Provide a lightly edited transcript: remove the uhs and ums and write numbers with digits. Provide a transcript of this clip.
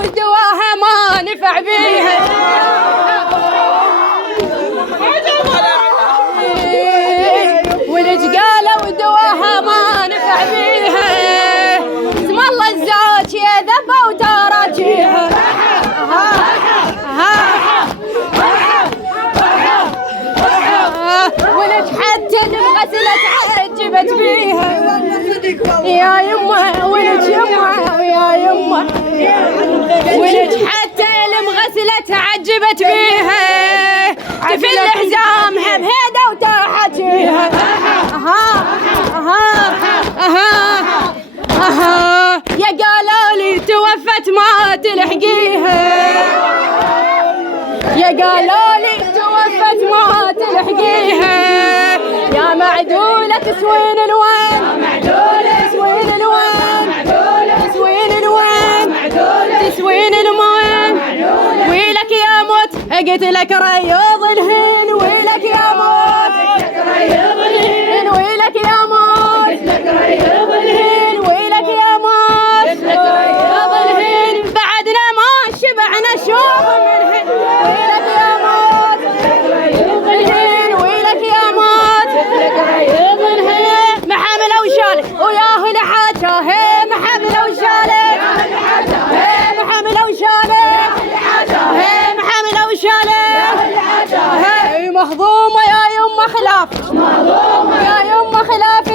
ودواها ما نفع بيها. ولج قالوا دواها ما نفع بيها. اسم الله الزوج يا ذبة وتراجيها. ولج حتى المغسلة تعجبت بيها. يا يمه ولج يمه ويا يمه. ولج حتى المغسلة تعجبت بيها. تفل حزامها بهيدا وتحجيها. يا قالوا لي توفت ما تلحقيها. يا قالوا لي توفت ما تلحقيها. يا معدولة تسوين الوين. يا معدولة تسوين الوين. تسوين الوين. تسوين الوين. ويلك يا موت قلت لك رياض الهين. ويلك يا موت ويلك يا موت ويلك يا موت. بعدنا ما شبعنا شوف منهن. ويلك يا موت ويلك يا موت. محمله وشاله وياه لحاجه. هي محمله وشاله. محمله وشاله. هي محمله وشاله. هي مهضومه يا يمه خلاف. يا يمه خلاف.